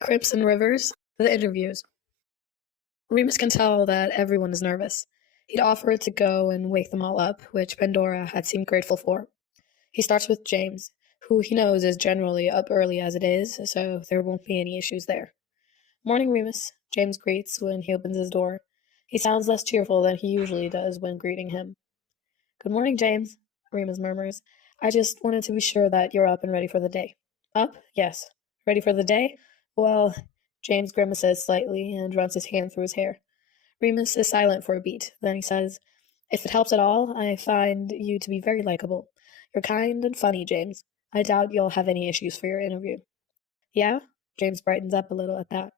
Crips and Rivers, the interviews. Remus can tell that everyone is nervous. He'd offered to go and wake them all up, which Pandora had seemed grateful for. He starts with James, who he knows is generally up early as it is, so there won't be any issues there. "Morning, Remus," James greets when he opens his door. He sounds less cheerful than he usually does when greeting him. "Good morning, James," Remus murmurs. "I just wanted to be sure that you're up and ready for the day." "Up? Yes. Ready for the day? Well," James grimaces slightly and runs his hand through his hair. Remus is silent for a beat. Then he says, "If it helps at all, I find you to be very likable. You're kind and funny, James. I doubt you'll have any issues for your interview." "Yeah?" James brightens up a little at that.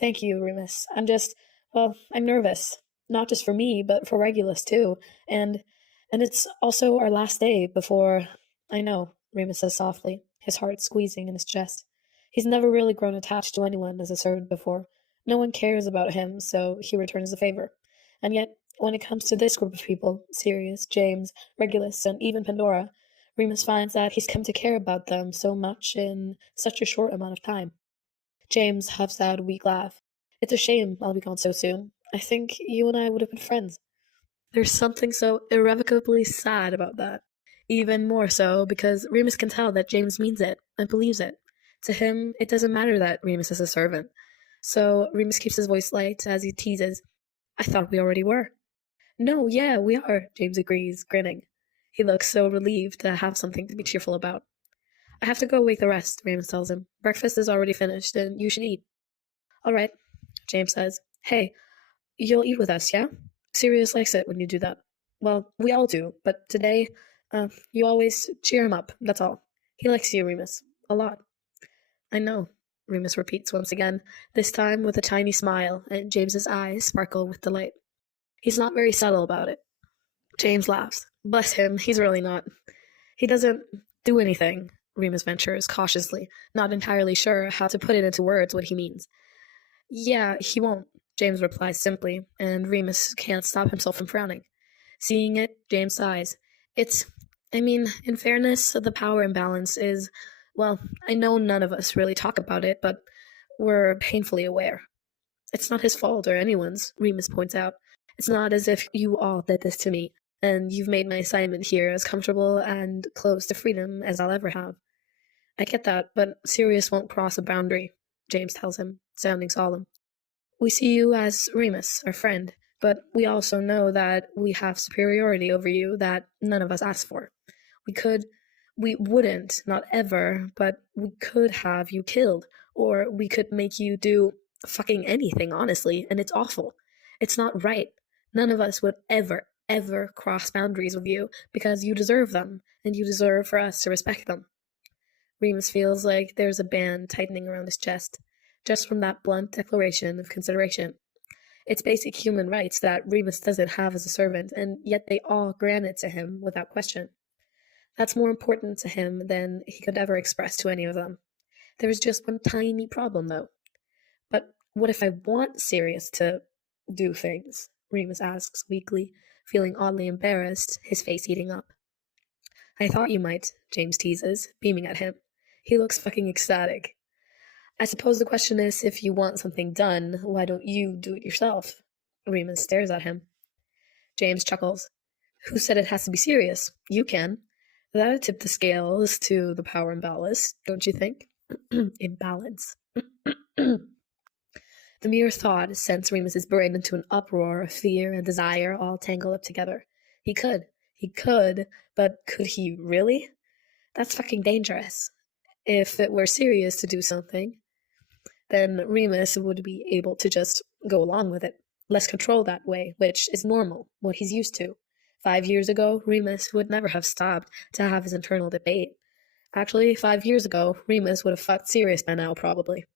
"Thank you, Remus. I'm nervous. Not just for me, but for Regulus, too. And it's also our last day before—" "I know," Remus says softly, his heart squeezing in his chest. He's never really grown attached to anyone as a servant before. No one cares about him, so he returns the favor. And yet, when it comes to this group of people, Sirius, James, Regulus, and even Pandora, Remus finds that he's come to care about them so much in such a short amount of time. James huffs out a weak laugh. "It's a shame I'll be gone so soon. I think you and I would have been friends." There's something so irrevocably sad about that. Even more so because Remus can tell that James means it and believes it. To him, it doesn't matter that Remus is a servant. So Remus keeps his voice light as he teases, "I thought we already were." "No, yeah, we are," James agrees, grinning. He looks so relieved to have something to be cheerful about. "I have to go wake the rest," Remus tells him. "Breakfast is already finished, and you should eat." "All right," James says. "Hey, you'll eat with us, yeah? Sirius likes it when you do that." "Well, we all do, but today, you always cheer him up, that's all. He likes you, Remus. A lot." "I know," Remus repeats once again, this time with a tiny smile, and James's eyes sparkle with delight. He's not very subtle about it. James laughs. Bless him, he's really not. "He doesn't do anything," Remus ventures cautiously, not entirely sure how to put it into words what he means. "Yeah, he won't," James replies simply, and Remus can't stop himself from frowning. Seeing it, James sighs. In fairness, the power imbalance is, well, I know none of us really talk about it, but we're painfully aware. "It's not his fault or anyone's," Remus points out. "It's not as if you all did this to me, and you've made my assignment here as comfortable and close to freedom as I'll ever have." "I get that, but Sirius won't cross a boundary," James tells him, sounding solemn. "We see you as Remus, our friend, but we also know that we have superiority over you that none of us asked for. We wouldn't, not ever, but we could have you killed, or we could make you do fucking anything, honestly, and it's awful. It's not right. None of us would ever cross boundaries with you because you deserve them, and you deserve for us to respect them." Remus feels like there's a band tightening around his chest, just from that blunt declaration of consideration. It's basic human rights that Remus doesn't have as a servant, and yet they all grant it to him without question. That's more important to him than he could ever express to any of them. There's just one tiny problem, though. "But what if I want Sirius to do things?" Remus asks weakly, feeling oddly embarrassed, his face heating up. "I thought you might," James teases, beaming at him. He looks fucking ecstatic. "I suppose the question is, if you want something done, why don't you do it yourself?" Remus stares at him. James chuckles. "Who said it has to be serious? You can. That'd tip the scales to the power imbalance, don't you think?" Imbalance. The mere thought sends Remus's brain into an uproar of fear and desire all tangled up together. He could, but could he really? That's fucking dangerous. If it were serious to do something, then Remus would be able to just go along with it. Less control that way, which is normal, what he's used to. 5 years ago, Remus would never have stopped to have his internal debate. Actually, 5 years ago, Remus would have fucked Sirius by now, probably.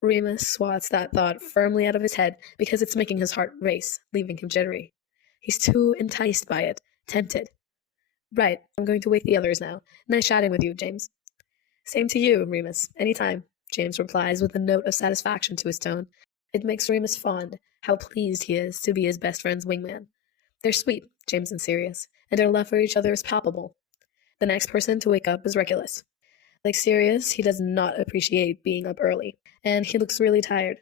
Remus swats that thought firmly out of his head because it's making his heart race, leaving him jittery. He's too enticed by it, tempted. "Right, I'm going to wake the others now. Nice chatting with you, James." "Same to you, Remus. Anytime," James replies with a note of satisfaction to his tone. It makes Remus fond, how pleased he is to be his best friend's wingman. They're sweet, James and Sirius, and their love for each other is palpable. The next person to wake up is Regulus. Like Sirius, he does not appreciate being up early, and he looks really tired.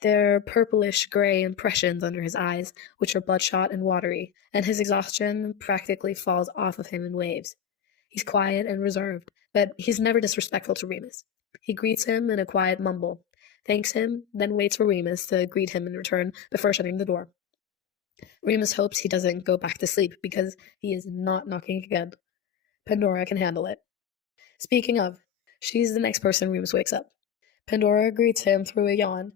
There are purplish gray impressions under his eyes, which are bloodshot and watery, and his exhaustion practically falls off of him in waves. He's quiet and reserved, but he's never disrespectful to Remus. He greets him in a quiet mumble, thanks him, then waits for Remus to greet him in return before shutting the door. Remus hopes he doesn't go back to sleep because he is not knocking again. Pandora can handle it. Speaking of, she's the next person Remus wakes up. Pandora greets him through a yawn,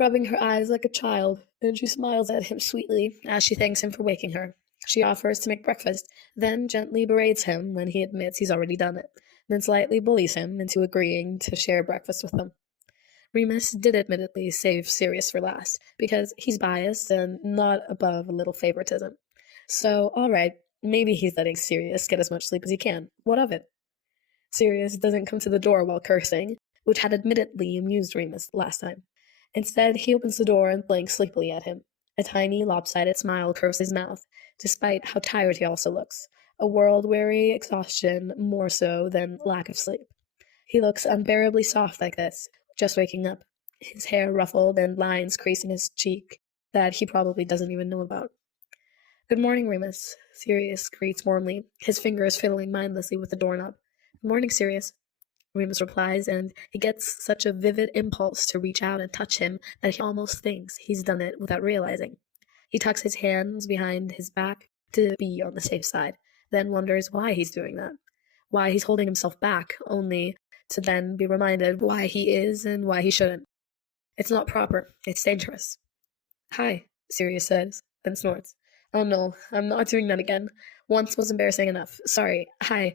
rubbing her eyes like a child, and she smiles at him sweetly as she thanks him for waking her. She offers to make breakfast, then gently berates him when he admits he's already done it, then slightly bullies him into agreeing to share breakfast with them. Remus did admittedly save Sirius for last, because he's biased and not above a little favoritism. So, alright, maybe he's letting Sirius get as much sleep as he can. What of it? Sirius doesn't come to the door while cursing, which had admittedly amused Remus last time. Instead, he opens the door and blinks sleepily at him. A tiny, lopsided smile curves his mouth, despite how tired he also looks. A world-weary exhaustion more so than lack of sleep. He looks unbearably soft like this, just waking up, his hair ruffled and lines creasing his cheek that he probably doesn't even know about. Good morning, Remus, Sirius greets warmly, his fingers fiddling mindlessly with the doorknob. Good morning, Sirius, Remus replies, and he gets such a vivid impulse to reach out and touch him that he almost thinks he's done it without realizing. He tucks his hands behind his back to be on the safe side, then wonders why he's doing that, why he's holding himself back, only to then be reminded why he is and why he shouldn't. It's not proper. It's dangerous. Hi, Sirius says, then snorts. Oh no, I'm not doing that again. Once was embarrassing enough. Sorry. Hi,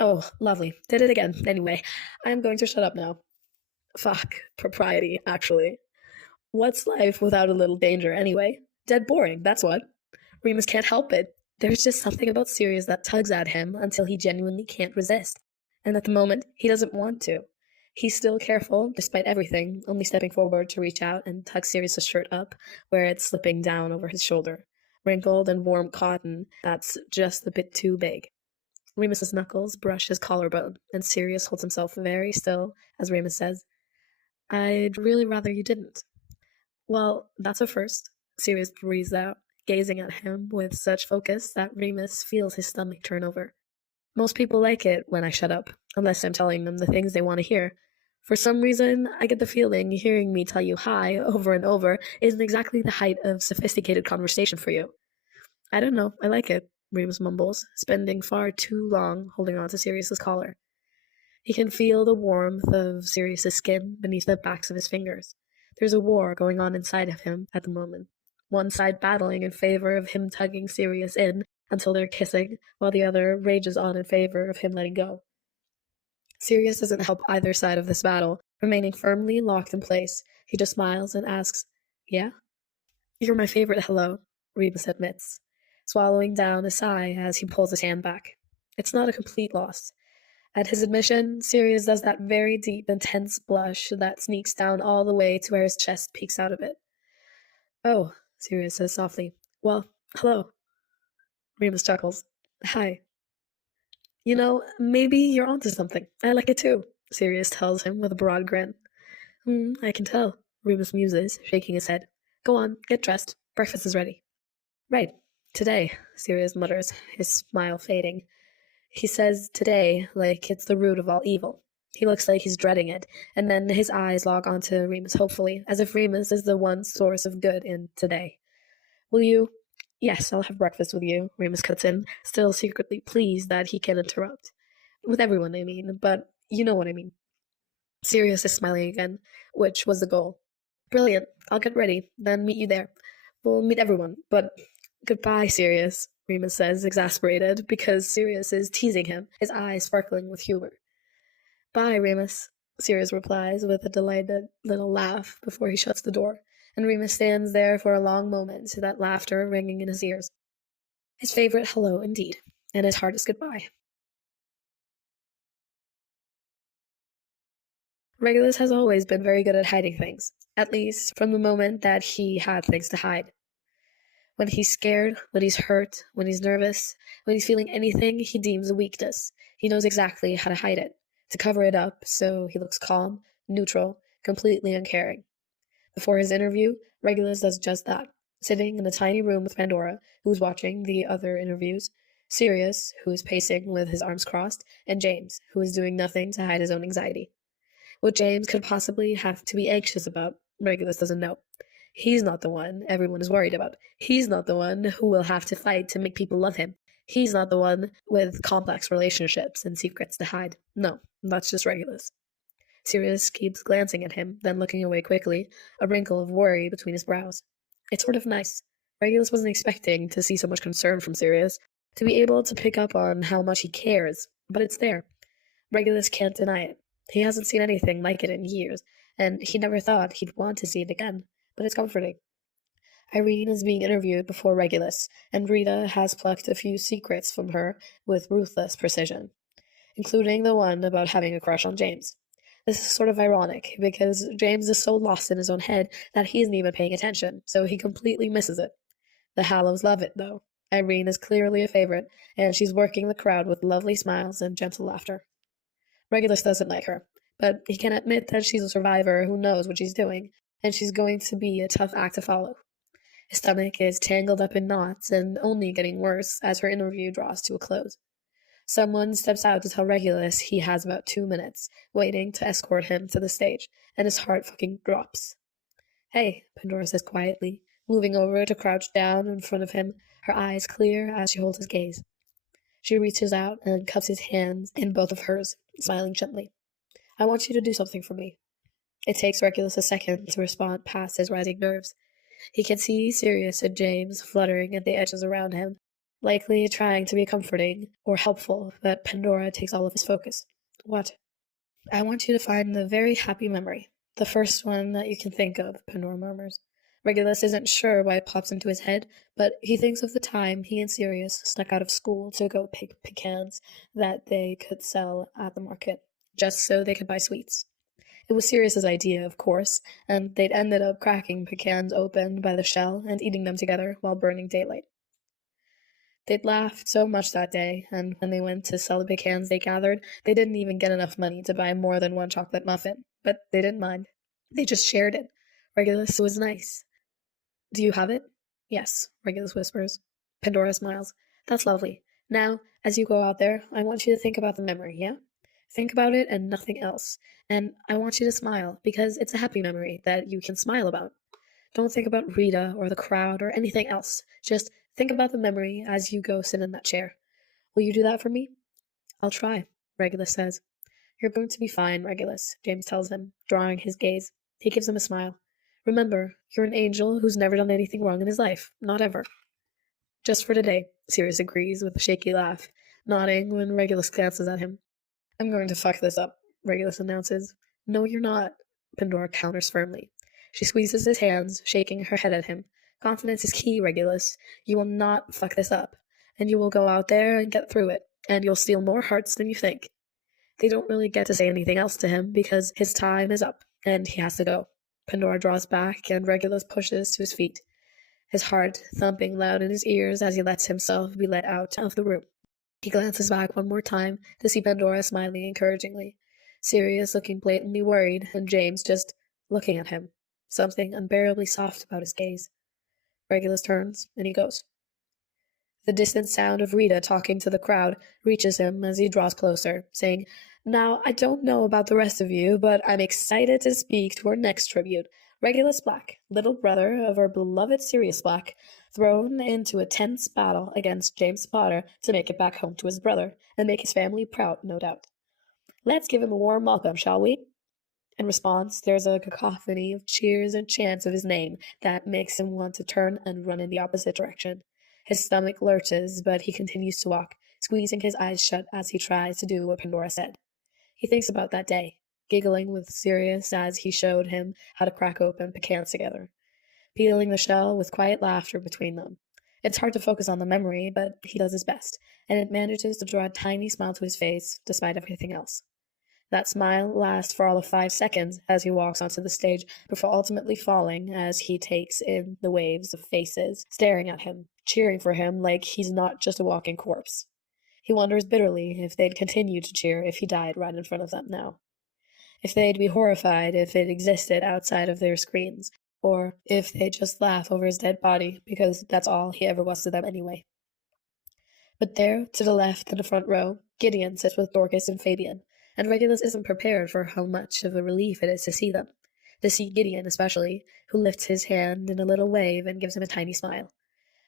Oh, lovely. Did it again. Anyway, I'm going to shut up now. Fuck. Propriety, actually. What's life without a little danger, anyway? Dead boring, that's what. Remus can't help it. There's just something about Sirius that tugs at him until he genuinely can't resist. And at the moment, he doesn't want to. He's still careful, despite everything, only stepping forward to reach out and tug Sirius's shirt up, where it's slipping down over his shoulder. Wrinkled and warm cotton that's just a bit too big. Remus's knuckles brush his collarbone, and Sirius holds himself very still as Remus says, I'd really rather you didn't. Well, that's a first, Sirius breathes out, gazing at him with such focus that Remus feels his stomach turn over. Most people like it when I shut up, unless I'm telling them the things they want to hear. For some reason, I get the feeling hearing me tell you hi over and over isn't exactly the height of sophisticated conversation for you. I don't know, I like it, Remus mumbles, spending far too long holding on to Sirius's collar. He can feel the warmth of Sirius's skin beneath the backs of his fingers. There's a war going on inside of him at the moment. One side battling in favor of him tugging Sirius in until they're kissing, while the other rages on in favor of him letting go. Sirius doesn't help either side of this battle, remaining firmly locked in place. He just smiles and asks, Yeah? You're my favorite hello, Remus admits, swallowing down a sigh as he pulls his hand back. It's not a complete loss. At his admission, Sirius does that very deep, intense blush that sneaks down all the way to where his chest peeks out of it. Oh, Sirius says softly. Well, hello. Remus chuckles. Hi. You know, maybe you're onto something. I like it too, Sirius tells him with a broad grin. I can tell, Remus muses, shaking his head. Go on, get dressed. Breakfast is ready. Right. Today, Sirius mutters, his smile fading. He says today like it's the root of all evil. He looks like he's dreading it, and then his eyes log onto Remus hopefully, as if Remus is the one source of good in today. Will you? Yes, I'll have breakfast with you, Remus cuts in, still secretly pleased that he can interrupt. With everyone, I mean, but you know what I mean. Sirius is smiling again, which was the goal. Brilliant. I'll get ready, then meet you there. We'll meet everyone, but goodbye, Sirius, Remus says, exasperated, because Sirius is teasing him, his eyes sparkling with humor. Bye, Remus, Sirius replies with a delighted little laugh before he shuts the door, and Remus stands there for a long moment, that laughter ringing in his ears. His favorite hello, indeed, and his hardest goodbye. Regulus has always been very good at hiding things, at least from the moment that he had things to hide. When he's scared, when he's hurt, when he's nervous, when he's feeling anything he deems a weakness, he knows exactly how to hide it, to cover it up so he looks calm, neutral, completely uncaring. Before his interview, Regulus does just that, sitting in a tiny room with Pandora, who's watching the other interviews, Sirius, who is pacing with his arms crossed, and James, who is doing nothing to hide his own anxiety. What James could possibly have to be anxious about, Regulus doesn't know. He's not the one everyone is worried about. He's not the one who will have to fight to make people love him. He's not the one with complex relationships and secrets to hide. No, that's just Regulus. Sirius keeps glancing at him, then looking away quickly, a wrinkle of worry between his brows. It's sort of nice. Regulus wasn't expecting to see so much concern from Sirius, to be able to pick up on how much he cares, but it's there. Regulus can't deny it. He hasn't seen anything like it in years, and he never thought he'd want to see it again, but it's comforting. Irene is being interviewed before Regulus, and Rita has plucked a few secrets from her with ruthless precision, including the one about having a crush on James. This is sort of ironic, because James is so lost in his own head that he isn't even paying attention, so he completely misses it. The Hallows love it, though. Irene is clearly a favorite, and she's working the crowd with lovely smiles and gentle laughter. Regulus doesn't like her, but he can admit that she's a survivor who knows what she's doing, and she's going to be a tough act to follow. His stomach is tangled up in knots and only getting worse as her interview draws to a close. Someone steps out to tell Regulus he has about 2 minutes, waiting to escort him to the stage, and his heart fucking drops. Hey, Pandora says quietly, moving over to crouch down in front of him, her eyes clear as she holds his gaze. She reaches out and cups his hands in both of hers, smiling gently. I want you to do something for me. It takes Regulus a second to respond past his rising nerves. He can see Sirius and James fluttering at the edges around him, likely trying to be comforting or helpful, but Pandora takes all of his focus. What? I want you to find the very happy memory. The first one that you can think of, Pandora murmurs. Regulus isn't sure why it pops into his head, but he thinks of the time he and Sirius snuck out of school to go pick pecans that they could sell at the market, just so they could buy sweets. It was Sirius's idea, of course, and they'd ended up cracking pecans open by the shell and eating them together while burning daylight. They'd laughed so much that day, and when they went to sell the pecans they gathered, they didn't even get enough money to buy more than one chocolate muffin, but they didn't mind. They just shared it. Regulus was nice. Do you have it? Yes, Regulus whispers. Pandora smiles. That's lovely. Now, as you go out there, I want you to think about the memory, yeah? Think about it and nothing else. And I want you to smile, because it's a happy memory that you can smile about. Don't think about Rita or the crowd or anything else. Just think about the memory as you go sit in that chair. Will you do that for me? I'll try, Regulus says. You're going to be fine, Regulus, James tells him, drawing his gaze. He gives him a smile. Remember, you're an angel who's never done anything wrong in his life. Not ever. Just for today, Sirius agrees with a shaky laugh, nodding when Regulus glances at him. I'm going to fuck this up, Regulus announces. No, you're not, Pandora counters firmly. She squeezes his hands, shaking her head at him. Confidence is key, Regulus. You will not fuck this up, and you will go out there and get through it, and you'll steal more hearts than you think. They don't really get to say anything else to him because his time is up, and he has to go. Pandora draws back, and Regulus pushes to his feet, his heart thumping loud in his ears as he lets himself be let out of the room. He glances back one more time to see Pandora smiling encouragingly, Sirius looking blatantly worried, and James just looking at him, something unbearably soft about his gaze. Regulus turns, and he goes. The distant sound of Rita talking to the crowd reaches him as he draws closer, saying, Now, I don't know about the rest of you, but I'm excited to speak to our next tribute, Regulus Black, little brother of our beloved Sirius Black, thrown into a tense battle against James Potter to make it back home to his brother, and make his family proud, no doubt. Let's give him a warm welcome, shall we? In response, there's a cacophony of cheers and chants of his name that makes him want to turn and run in the opposite direction. His stomach lurches, but he continues to walk, squeezing his eyes shut as he tries to do what Pandora said. He thinks about that day, giggling with Sirius as he showed him how to crack open pecans together, peeling the shell with quiet laughter between them. It's hard to focus on the memory, but he does his best, and it manages to draw a tiny smile to his face despite everything else. That smile lasts for all of 5 seconds as he walks onto the stage before ultimately falling as he takes in the waves of faces staring at him, cheering for him like he's not just a walking corpse. He wonders bitterly if they'd continue to cheer if he died right in front of them now. If they'd be horrified if it existed outside of their screens, or if they'd just laugh over his dead body because that's all he ever was to them anyway. But there, to the left in the front row, Gideon sits with Dorcas and Fabian, and Regulus isn't prepared for how much of a relief it is to see them. To see Gideon especially, who lifts his hand in a little wave and gives him a tiny smile.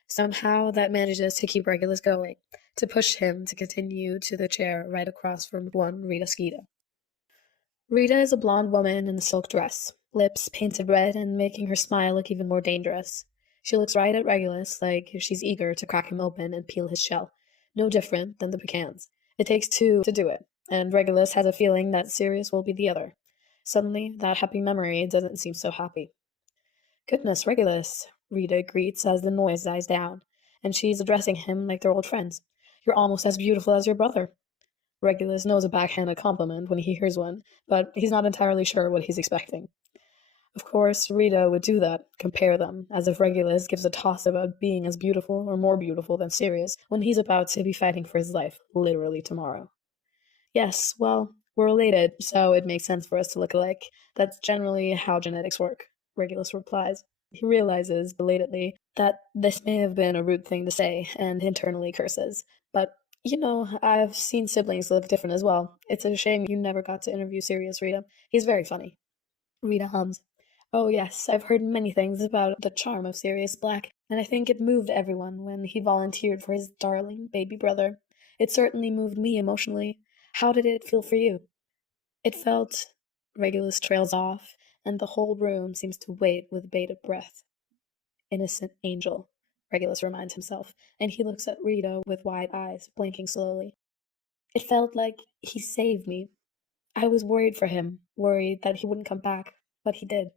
Somehow that manages to keep Regulus going, to push him to continue to the chair right across from one Rita Skeeter. Rita is a blonde woman in a silk dress, lips painted red and making her smile look even more dangerous. She looks right at Regulus like she's eager to crack him open and peel his shell, no different than the pecans. It takes two to do it, and Regulus has a feeling that Sirius will be the other. Suddenly, that happy memory doesn't seem so happy. "Goodness, Regulus," Rita greets as the noise dies down, and she's addressing him like they're old friends. "You're almost as beautiful as your brother." Regulus knows a backhanded compliment when he hears one, but he's not entirely sure what he's expecting. Of course, Rita would do that, compare them, as if Regulus gives a toss about being as beautiful or more beautiful than Sirius when he's about to be fighting for his life, literally tomorrow. "Yes, well, we're related, so it makes sense for us to look alike. That's generally how genetics work," Regulus replies. He realizes, belatedly, that this may have been a rude thing to say, and internally curses. But, I've seen siblings look different as well. It's a shame you never got to interview Sirius, Rita. He's very funny. Rita hums. "Oh yes, I've heard many things about the charm of Sirius Black, and I think it moved everyone when he volunteered for his darling baby brother. It certainly moved me emotionally. How did it feel for you?" "It felt—" Regulus trails off, and the whole room seems to wait with bated breath. "Innocent angel," Regulus reminds himself, and he looks at Rita with wide eyes, blinking slowly. "It felt like he saved me. I was worried for him, worried that he wouldn't come back, but he did."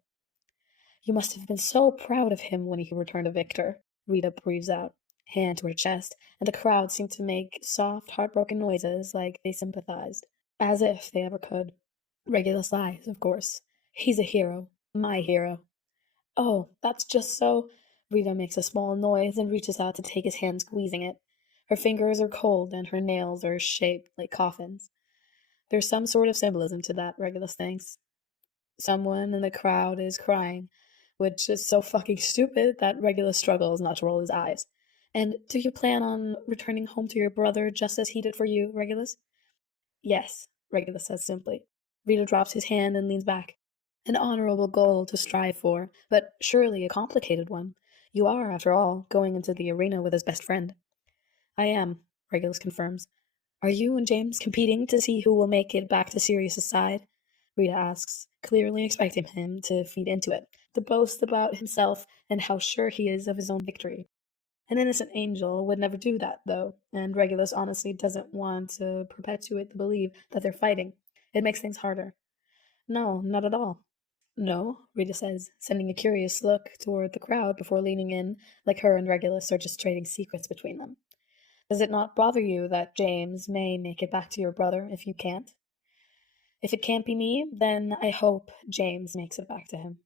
"You must have been so proud of him when he returned a victor," Rita breathes out, hand to her chest, and the crowd seemed to make soft, heartbroken noises like they sympathized, as if they ever could. Regulus lies, of course. He's a hero, my hero. "Oh, that's just so—" Rita makes a small noise and reaches out to take his hand, squeezing it. Her fingers are cold and her nails are shaped like coffins. There's some sort of symbolism to that, Regulus thinks. Someone in the crowd is crying, which is so fucking stupid that Regulus struggles not to roll his eyes. "And do you plan on returning home to your brother just as he did for you, Regulus?" "Yes," Regulus says simply. Rita drops his hand and leans back. "An honorable goal to strive for, but surely a complicated one. You are, after all, going into the arena with his best friend." "I am," Regulus confirms. "Are you and James competing to see who will make it back to Sirius's side?" Rita asks, clearly expecting him to feed into it, to boast about himself and how sure he is of his own victory. An innocent angel would never do that, though, and Regulus honestly doesn't want to perpetuate the belief that they're fighting. It makes things harder. "No, not at all." "No?" Rita says, sending a curious look toward the crowd before leaning in, like her and Regulus are just trading secrets between them. "Does it not bother you that James may make it back to your brother if you can't?" "If it can't be me, then I hope James makes it back to him,"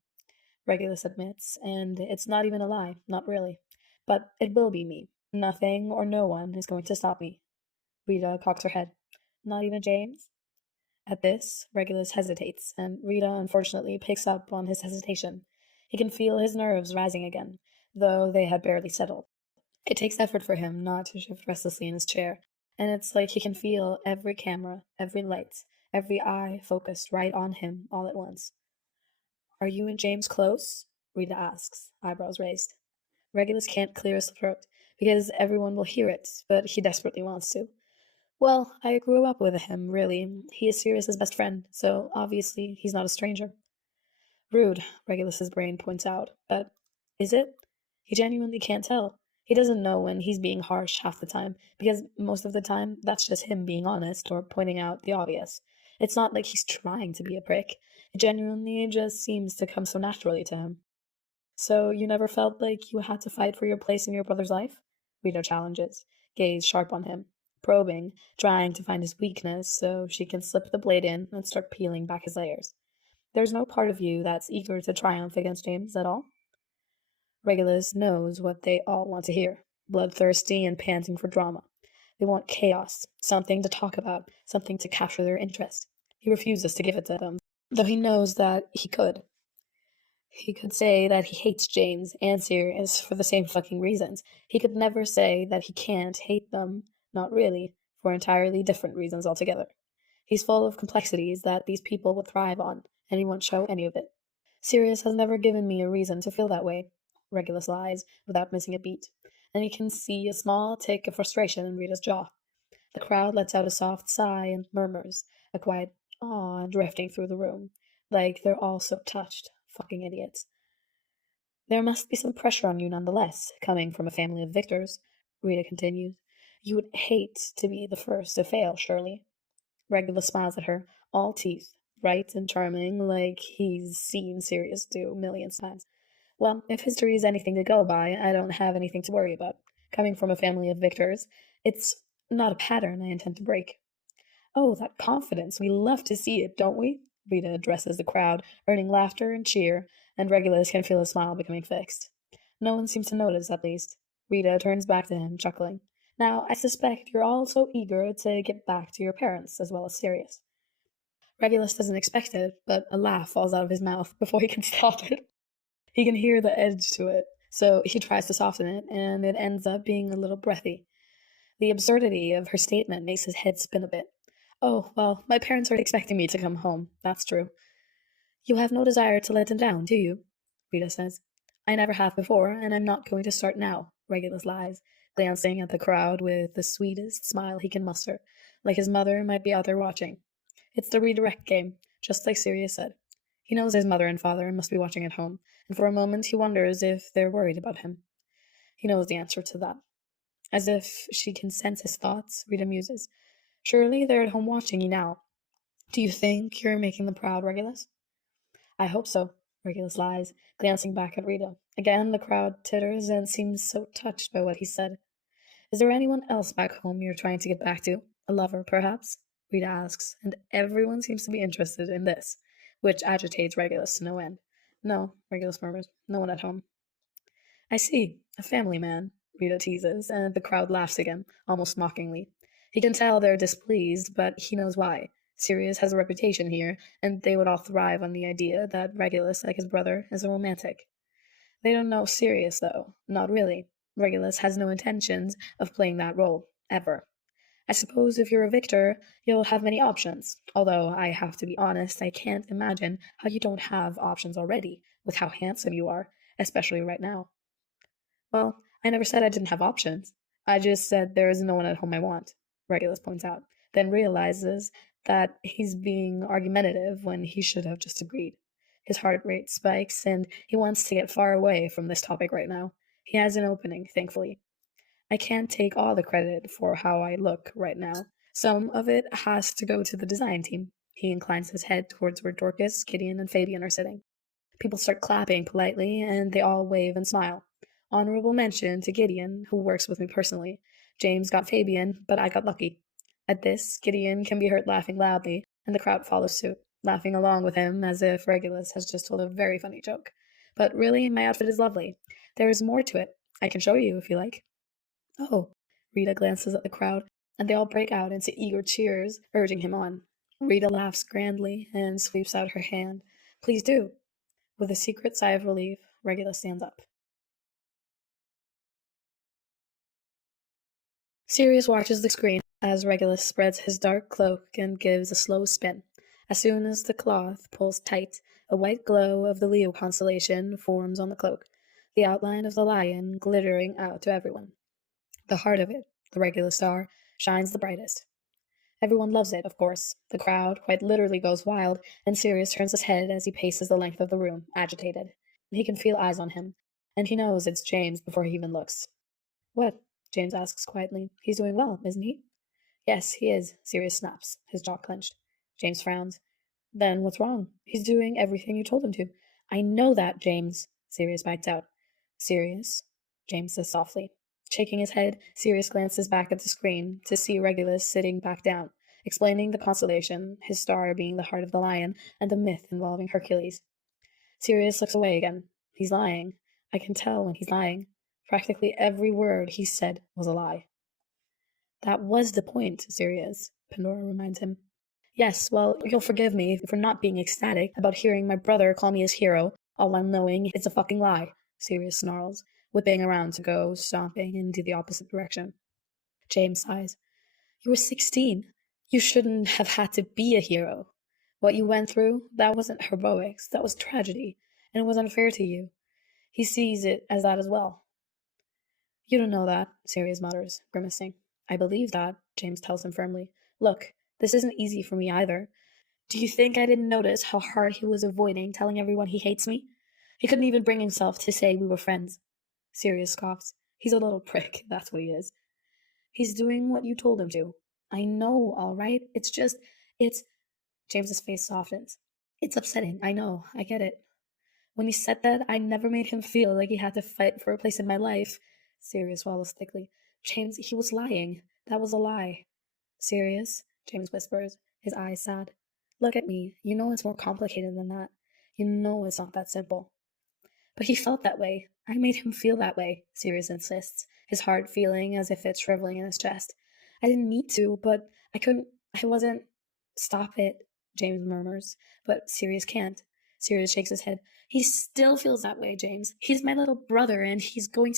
Regulus admits, and it's not even a lie, not really. "But it will be me. Nothing or no one is going to stop me." Rita cocks her head. "Not even James?" At this, Regulus hesitates, and Rita unfortunately picks up on his hesitation. He can feel his nerves rising again, though they had barely settled. It takes effort for him not to shift restlessly in his chair, and it's like he can feel every camera, every light, every eye focused right on him all at once. "Are you and James close?" Rita asks, eyebrows raised. Regulus can't clear his throat, because everyone will hear it, but he desperately wants to. "Well, I grew up with him, really. He is Sirius's best friend, so obviously he's not a stranger." "Rude," Regulus's brain points out, but is it? He genuinely can't tell. He doesn't know when he's being harsh half the time, because most of the time that's just him being honest or pointing out the obvious. It's not like he's trying to be a prick. It genuinely just seems to come so naturally to him. "So you never felt like you had to fight for your place in your brother's life?" Rita challenges, gaze sharp on him. probing, trying to find his weakness so she can slip the blade in and start peeling back his layers. There's no part of you that's eager to triumph against James at all? Regulus knows what they all want to hear, bloodthirsty and panting for drama. They want chaos, something to talk about, something to capture their interest. He refuses to give it to them, though he knows that he could. He could say that he hates James and Sirius for the same fucking reasons. He could never say that he can't hate them, not really, for entirely different reasons altogether. He's full of complexities that these people would thrive on, and he won't show any of it. Sirius has never given me a reason to feel that way, Regulus lies, without missing a beat, and you can see a small tick of frustration in Rita's jaw. The crowd lets out a soft sigh and murmurs, a quiet awe drifting through the room, like they're all so touched. Fucking idiots. There must be some pressure on you nonetheless, coming from a family of victors, Rita continues. You would hate to be the first to fail, surely. Regulus smiles at her, all teeth, bright and charming, like he's seen Sirius do millions of times. Well, if history is anything to go by, I don't have anything to worry about. Coming from a family of victors, it's not a pattern I intend to break. Oh, that confidence. We love to see it, don't we? Rita addresses the crowd, earning laughter and cheer, and Regulus can feel a smile becoming fixed. No one seems to notice, at least. Rita turns back to him, chuckling. Now, I suspect you're all so eager to get back to your parents, as well as Sirius. Regulus doesn't expect it, but a laugh falls out of his mouth before he can stop it. He can hear the edge to it, so he tries to soften it, and it ends up being a little breathy. The absurdity of her statement makes his head spin a bit. Oh, well, my parents are expecting me to come home. That's true. You have no desire to let them down, do you? Rita says. I never have before, and I'm not going to start now, Regulus lies, glancing at the crowd with the sweetest smile he can muster, like his mother might be out there watching. It's the redirect game, just like Sirius said. He knows his mother and father must be watching at home, and for a moment he wonders if they're worried about him. He knows the answer to that. As if she can sense his thoughts, Rita muses. Surely they're at home watching you now. Do you think you're making them proud, Regulus? I hope so, Regulus lies, glancing back at Rita. Again, the crowd titters and seems so touched by what he said. Is there anyone else back home you're trying to get back to? A lover, perhaps? Rita asks, and everyone seems to be interested in this, which agitates Regulus to no end. No, Regulus murmurs, no one at home. I see, a family man, Rita teases, and the crowd laughs again, almost mockingly. He can tell they're displeased, but he knows why. Sirius has a reputation here, and they would all thrive on the idea that Regulus, like his brother, is a romantic. They don't know Sirius, though. Not really. Regulus has no intentions of playing that role, ever. I suppose if you're a victor, you'll have many options, although I have to be honest, I can't imagine how you don't have options already, with how handsome you are, especially right now. Well, I never said I didn't have options. I just said there is no one at home I want, Regulus points out, then realizes that he's being argumentative when he should have just agreed. His heart rate spikes, and he wants to get far away from this topic right now. He has an opening, thankfully. I can't take all the credit for how I look right now. Some of it has to go to the design team. He inclines his head towards where Dorcas, Gideon, and Fabian are sitting. People start clapping politely, and they all wave and smile. Honorable mention to Gideon, who works with me personally. James got Fabian, but I got lucky. At this, Gideon can be heard laughing loudly, and the crowd follows suit, laughing along with him as if Regulus has just told a very funny joke. But really, my outfit is lovely. There is more to it. I can show you if you like. Oh, Rita glances at the crowd, and they all break out into eager cheers, urging him on. Rita laughs grandly and sweeps out her hand. Please do. With a secret sigh of relief, Regulus stands up. Sirius watches the screen as Regulus spreads his dark cloak and gives a slow spin. As soon as the cloth pulls tight, a white glow of the Leo constellation forms on the cloak, the outline of the lion glittering out to everyone. The heart of it, the Regulus star, shines the brightest. Everyone loves it, of course. The crowd quite literally goes wild, and Sirius turns his head as he paces the length of the room, agitated. He can feel eyes on him, and he knows it's James before he even looks. What? James asks quietly. He's doing well, isn't he? Yes, he is, Sirius snaps, his jaw clenched. James frowns. Then what's wrong? He's doing everything you told him to. I know that, James, Sirius backs out. Sirius, James says softly. Shaking his head, Sirius glances back at the screen to see Regulus sitting back down, explaining the constellation, his star being the heart of the lion, and the myth involving Hercules. Sirius looks away again. He's lying. I can tell when he's lying. Practically every word he said was a lie. That was the point, Sirius, Pandora reminds him. Yes, well, you'll forgive me for not being ecstatic about hearing my brother call me his hero, all while knowing it's a fucking lie, Sirius snarls, whipping around to go stomping into the opposite direction. James sighs. You were 16. You shouldn't have had to be a hero. What you went through, that wasn't heroics, that was tragedy, and it was unfair to you. He sees it as that as well. You don't know that, Sirius mutters, grimacing. I believe that, James tells him firmly. Look, this isn't easy for me either. Do you think I didn't notice how hard he was avoiding telling everyone he hates me? He couldn't even bring himself to say we were friends. Sirius scoffs. He's a little prick, that's what he is. He's doing what you told him to. I know, all right? It's... James's face softens. It's upsetting, I know, I get it. When he said that, I never made him feel like he had to fight for a place in my life. Sirius swallows thickly. James, he was lying. That was a lie. Sirius, James whispers, his eyes sad. Look at me. You know it's more complicated than that. You know it's not that simple. But he felt that way. I made him feel that way, Sirius insists, his heart feeling as if it's shriveling in his chest. I didn't mean to, but I wasn't... Stop it, James murmurs, but Sirius can't. Sirius shakes his head. He still feels that way, James. He's my little brother, and he's going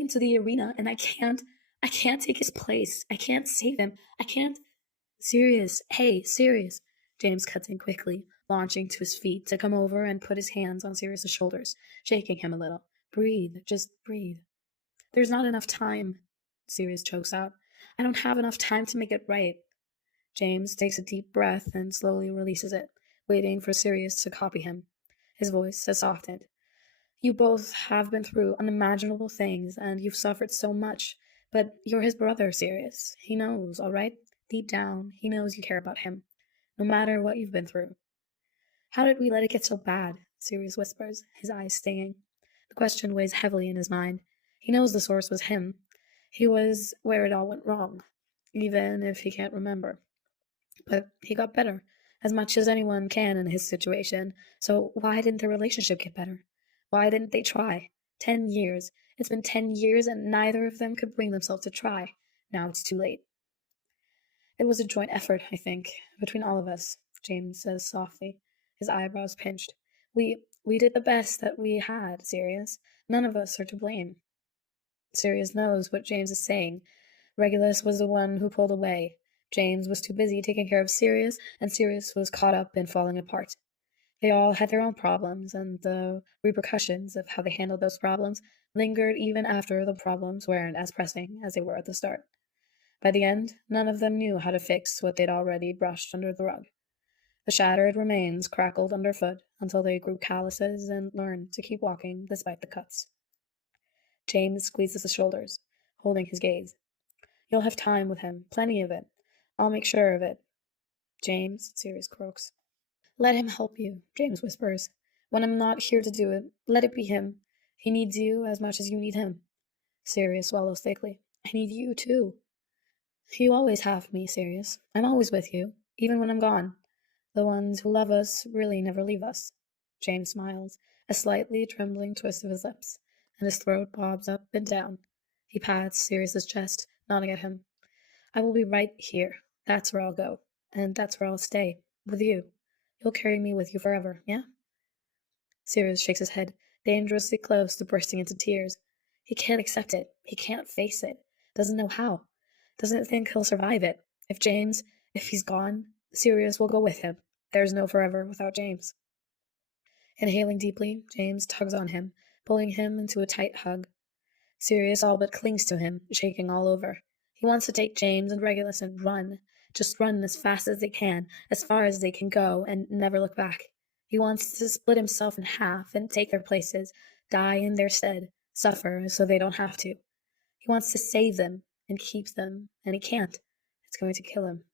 into the arena, and I can't take his place. I can't save him. I can't... Sirius, hey, Sirius. James cuts in quickly, launching to his feet to come over and put his hands on Sirius's shoulders, shaking him a little. Breathe, just breathe. There's not enough time, Sirius chokes out. I don't have enough time to make it right. James takes a deep breath and slowly releases it, waiting for Sirius to copy him. His voice has softened. You both have been through unimaginable things, and you've suffered so much, but you're his brother, Sirius. He knows, all right? Deep down, he knows you care about him, no matter what you've been through. How did we let it get so bad? Sirius whispers, his eyes stinging. The question weighs heavily in his mind. He knows the source was him. He was where it all went wrong, even if he can't remember. But he got better, as much as anyone can in his situation, so why didn't their relationship get better? Why didn't they try? 10 years. It's been 10 years and neither of them could bring themselves to try. Now it's too late. It was a joint effort, I think, between all of us, James says softly, his eyebrows pinched. We did the best that we had, Sirius. None of us are to blame. Sirius knows what James is saying. Regulus was the one who pulled away. James was too busy taking care of Sirius, and Sirius was caught up in falling apart. They all had their own problems, and the repercussions of how they handled those problems lingered even after the problems weren't as pressing as they were at the start. By the end, none of them knew how to fix what they'd already brushed under the rug. The shattered remains crackled underfoot until they grew calluses and learned to keep walking despite the cuts. James squeezes his shoulders, holding his gaze. You'll have time with him, plenty of it. I'll make sure of it. James, Sirius croaks. Let him help you, James whispers. When I'm not here to do it, let it be him. He needs you as much as you need him. Sirius swallows thickly. I need you, too. You always have me, Sirius. I'm always with you, even when I'm gone. The ones who love us really never leave us. James smiles, a slightly trembling twist of his lips, and his throat bobs up and down. He pats Sirius's chest, nodding at him. I will be right here. That's where I'll go, and that's where I'll stay, with you. You'll carry me with you forever, yeah? Sirius shakes his head, dangerously close to bursting into tears. He can't accept it. He can't face it. Doesn't know how. Doesn't think he'll survive it. If he's gone, Sirius will go with him. There's no forever without James. Inhaling deeply, James tugs on him, pulling him into a tight hug. Sirius all but clings to him, shaking all over. He wants to take James and Regulus and run. Just run as fast as they can, as far as they can go, and never look back. He wants to split himself in half and take their places, die in their stead, suffer so they don't have to. He wants to save them and keep them, and he can't. It's going to kill him.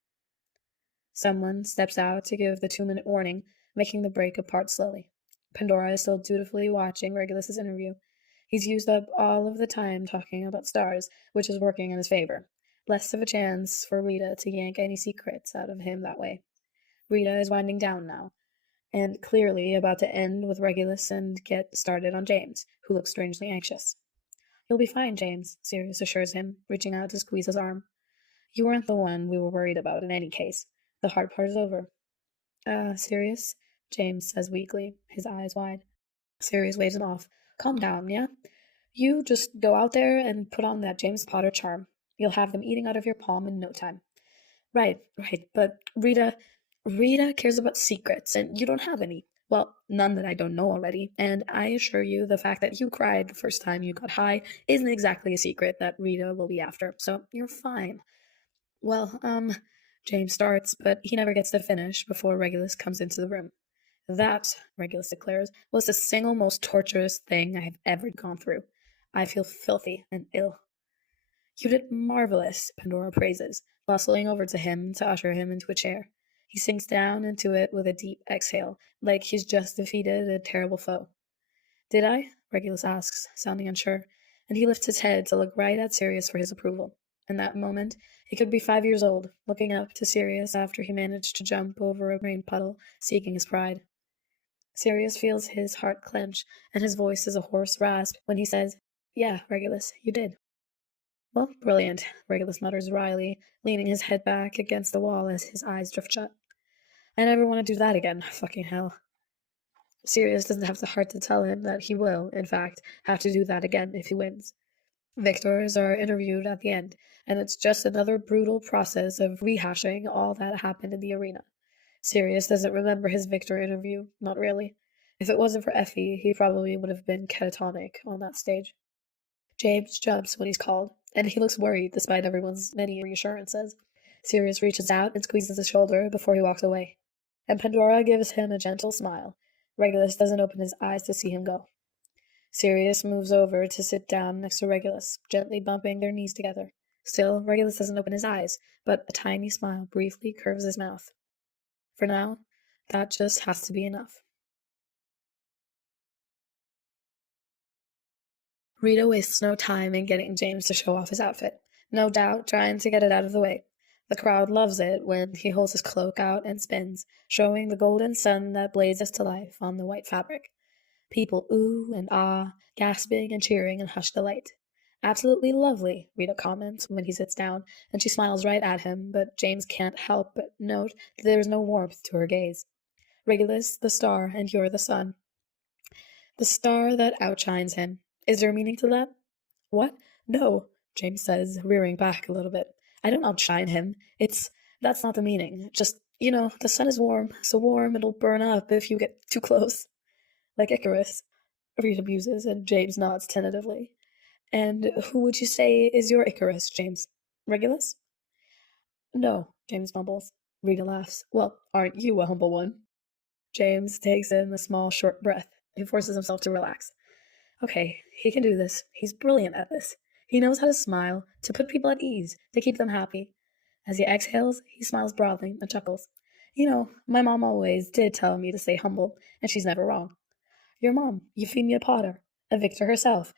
Someone steps out to give the 2-minute warning, making the break apart slowly. Pandora is still dutifully watching Regulus's interview. He's used up all of the time talking about stars, which is working in his favor. Less of a chance for Rita to yank any secrets out of him that way. Rita is winding down now, and clearly about to end with Regulus and get started on James, who looks strangely anxious. You'll be fine, James, Sirius assures him, reaching out to squeeze his arm. You weren't the one we were worried about in any case. The hard part is over. Sirius? James says weakly, his eyes wide. Sirius waves him off. Calm down, yeah? You just go out there and put on that James Potter charm. You'll have them eating out of your palm in no time. Right, but Rita cares about secrets, and you don't have any. Well, none that I don't know already, and I assure you the fact that you cried the first time you got high isn't exactly a secret that Rita will be after, so you're fine. Well, James starts, but he never gets to finish before Regulus comes into the room. That, Regulus declares, was the single most torturous thing I have ever gone through. I feel filthy and ill. You did marvelous, Pandora praises, bustling over to him to usher him into a chair. He sinks down into it with a deep exhale, like he's just defeated a terrible foe. Did I? Regulus asks, sounding unsure, and he lifts his head to look right at Sirius for his approval. In that moment, he could be 5 years old, looking up to Sirius after he managed to jump over a rain puddle, seeking his pride. Sirius feels his heart clench, and his voice is a hoarse rasp when he says, Yeah, Regulus, you did. Well, brilliant, Regulus mutters wryly, leaning his head back against the wall as his eyes drift shut. I never want to do that again, fucking hell. Sirius doesn't have the heart to tell him that he will, in fact, have to do that again if he wins. Victors are interviewed at the end, and it's just another brutal process of rehashing all that happened in the arena. Sirius doesn't remember his victor interview, not really. If it wasn't for Effie, he probably would have been catatonic on that stage. James jumps when he's called, and he looks worried despite everyone's many reassurances. Sirius reaches out and squeezes his shoulder before he walks away, and Pandora gives him a gentle smile. Regulus doesn't open his eyes to see him go. Sirius moves over to sit down next to Regulus, gently bumping their knees together. Still, Regulus doesn't open his eyes, but a tiny smile briefly curves his mouth. For now, that just has to be enough. Rita wastes no time in getting James to show off his outfit, no doubt trying to get it out of the way. The crowd loves it when he holds his cloak out and spins, showing the golden sun that blazes to life on the white fabric. People ooh and ah, gasping and cheering in hushed delight. Absolutely lovely, Rita comments when he sits down, and she smiles right at him, but James can't help but note that there is no warmth to her gaze. Regulus, the star, and you're the sun. The star that outshines him. Is there a meaning to that? What? No, James says, rearing back a little bit. I don't outshine him. That's not the meaning. Just, the sun is warm, so warm it'll burn up if you get too close. Like Icarus, Rita muses, and James nods tentatively. And who would you say is your Icarus, James? Regulus? No, James mumbles. Rita laughs. Well, aren't you a humble one? James takes in a small, short breath. He forces himself to relax. Okay, he can do this. He's brilliant at this. He knows how to smile, to put people at ease, to keep them happy. As he exhales, he smiles broadly and chuckles. My mom always did tell me to stay humble, and she's never wrong. Your mom, Euphemia Potter, a victor herself,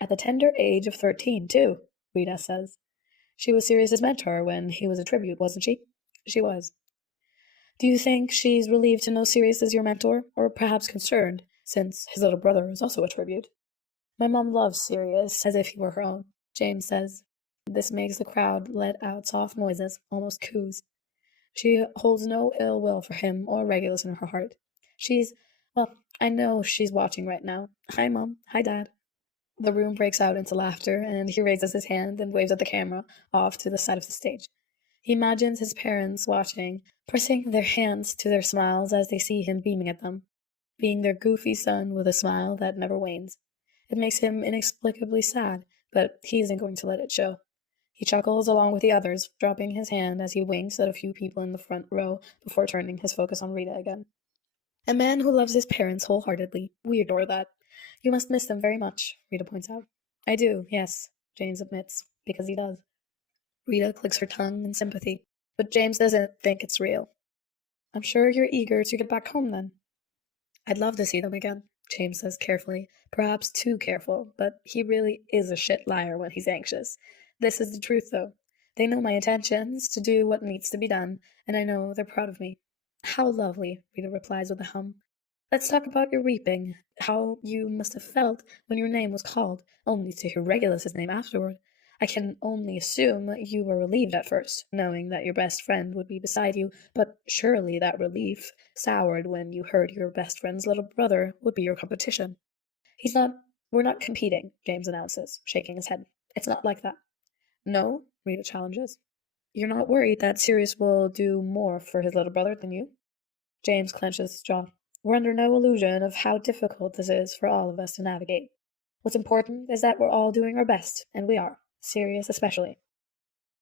at the tender age of 13, too, Rita says. She was Sirius's mentor when he was a tribute, wasn't she? She was. Do you think she's relieved to know Sirius is your mentor, or perhaps concerned, since his little brother is also a tribute? My mom loves Sirius as if he were her own, James says. This makes the crowd let out soft noises, almost coos. She holds no ill will for him or Regulus in her heart. I know she's watching right now. Hi, Mom. Hi, Dad. The room breaks out into laughter, and he raises his hand and waves at the camera off to the side of the stage. He imagines his parents watching, pressing their hands to their smiles as they see him beaming at them, being their goofy son with a smile that never wanes. It makes him inexplicably sad, but he isn't going to let it show. He chuckles along with the others, dropping his hand as he winks at a few people in the front row before turning his focus on Rita again. A man who loves his parents wholeheartedly. We adore that. You must miss them very much, Rita points out. I do, yes, James admits, because he does. Rita clicks her tongue in sympathy, but James doesn't think it's real. I'm sure you're eager to get back home then. I'd love to see them again, James says carefully, perhaps too careful, but he really is a shit liar when he's anxious. This is the truth, though. They know my intentions to do what needs to be done, and I know they're proud of me. How lovely, Rita replies with a hum. Let's talk about your weeping, how you must have felt when your name was called, only to hear Regulus's name afterward. I can only assume you were relieved at first, knowing that your best friend would be beside you, but surely that relief soured when you heard your best friend's little brother would be your competition. We're not competing, James announces, shaking his head. It's not like that. No, Rita challenges. You're not worried that Sirius will do more for his little brother than you? James clenches his jaw. We're under no illusion of how difficult this is for all of us to navigate. What's important is that we're all doing our best, and we are, Sirius especially.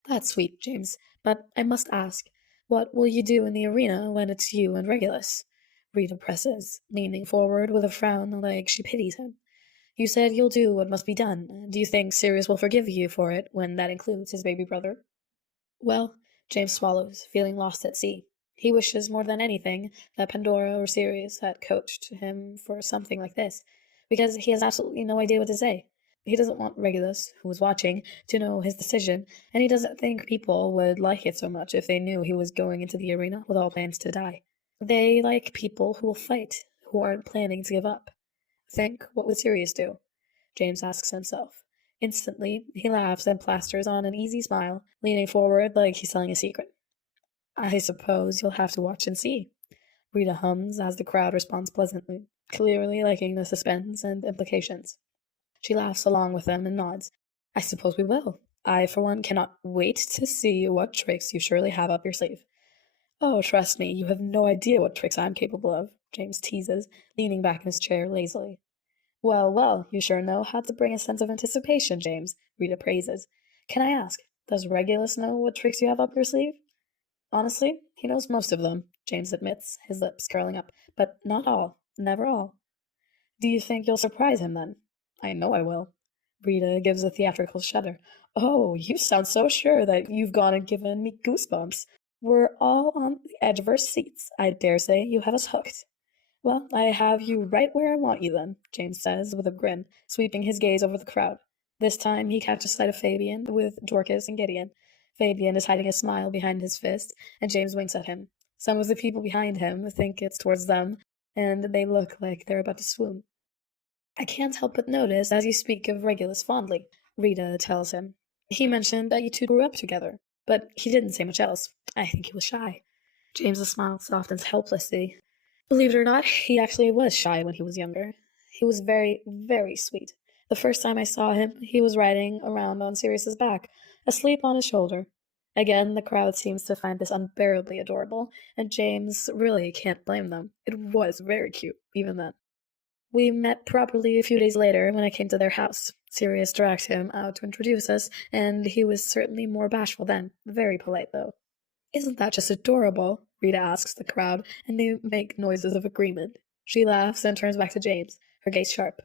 That's sweet, James, but I must ask, what will you do in the arena when it's you and Regulus? Rita presses, leaning forward with a frown like she pities him. You said you'll do what must be done. Do you think Sirius will forgive you for it when that includes his baby brother? Well, James swallows, feeling lost at sea. He wishes more than anything that Pandora or Sirius had coached him for something like this, because he has absolutely no idea what to say. He doesn't want Regulus, who was watching, to know his decision, and he doesn't think people would like it so much if they knew he was going into the arena with all plans to die. They like people who will fight, who aren't planning to give up. Think, what would Sirius do? James asks himself. Instantly, he laughs and plasters on an easy smile, leaning forward like he's telling a secret. I suppose you'll have to watch and see. Rita hums as the crowd responds pleasantly, clearly liking the suspense and implications. She laughs along with them and nods. I suppose we will. I, for one, cannot wait to see what tricks you surely have up your sleeve. Oh, trust me, you have no idea what tricks I'm capable of, James teases, leaning back in his chair lazily. Well, well, you sure know how to bring a sense of anticipation, James, Rita praises. Can I ask, does Regulus know what tricks you have up your sleeve? Honestly, he knows most of them, James admits, his lips curling up, but not all, never all. Do you think you'll surprise him then? I know I will. Rita gives a theatrical shudder. Oh, you sound so sure that you've gone and given me goosebumps. We're all on the edge of our seats. I dare say you have us hooked. Well, I have you right where I want you then, James says with a grin, sweeping his gaze over the crowd. This time he catches sight of Fabian with Dorcas and Gideon. Fabian is hiding a smile behind his fist, and James winks at him. Some of the people behind him think it's towards them, and they look like they're about to swoon. I can't help but notice as you speak of Regulus fondly, Rita tells him. He mentioned that you two grew up together, but he didn't say much else. I think he was shy. James's smile softens helplessly. Believe it or not, he actually was shy when he was younger. He was very, very sweet. The first time I saw him, he was riding around on Sirius's back, asleep on his shoulder. Again, the crowd seems to find this unbearably adorable, and James really can't blame them. It was very cute, even then. We met properly a few days later when I came to their house. Sirius dragged him out to introduce us, and he was certainly more bashful then. Very polite, though. Isn't that just adorable? Rita asks the crowd, and they make noises of agreement. She laughs and turns back to James, her gaze sharp.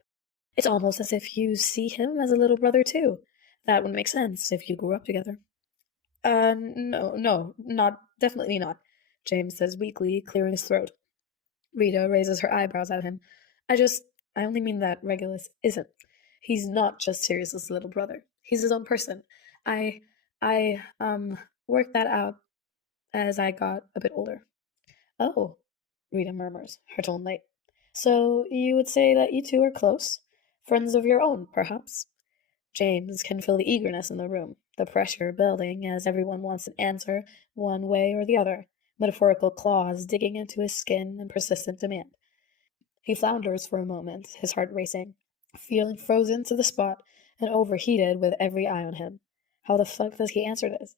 It's almost as if you see him as a little brother, too. That would make sense if you grew up together. No, definitely not, James says weakly, clearing his throat. Rita raises her eyebrows at him. I only mean that Regulus isn't. He's not just Sirius's little brother. He's his own person. I worked that out as I got a bit older. Oh, Rita murmurs, her tone light. So you would say that you two are close? Friends of your own, perhaps? James can feel the eagerness in the room, the pressure building as everyone wants an answer one way or the other, metaphorical claws digging into his skin in persistent demand. He flounders for a moment, his heart racing, feeling frozen to the spot and overheated with every eye on him. How the fuck does he answer this?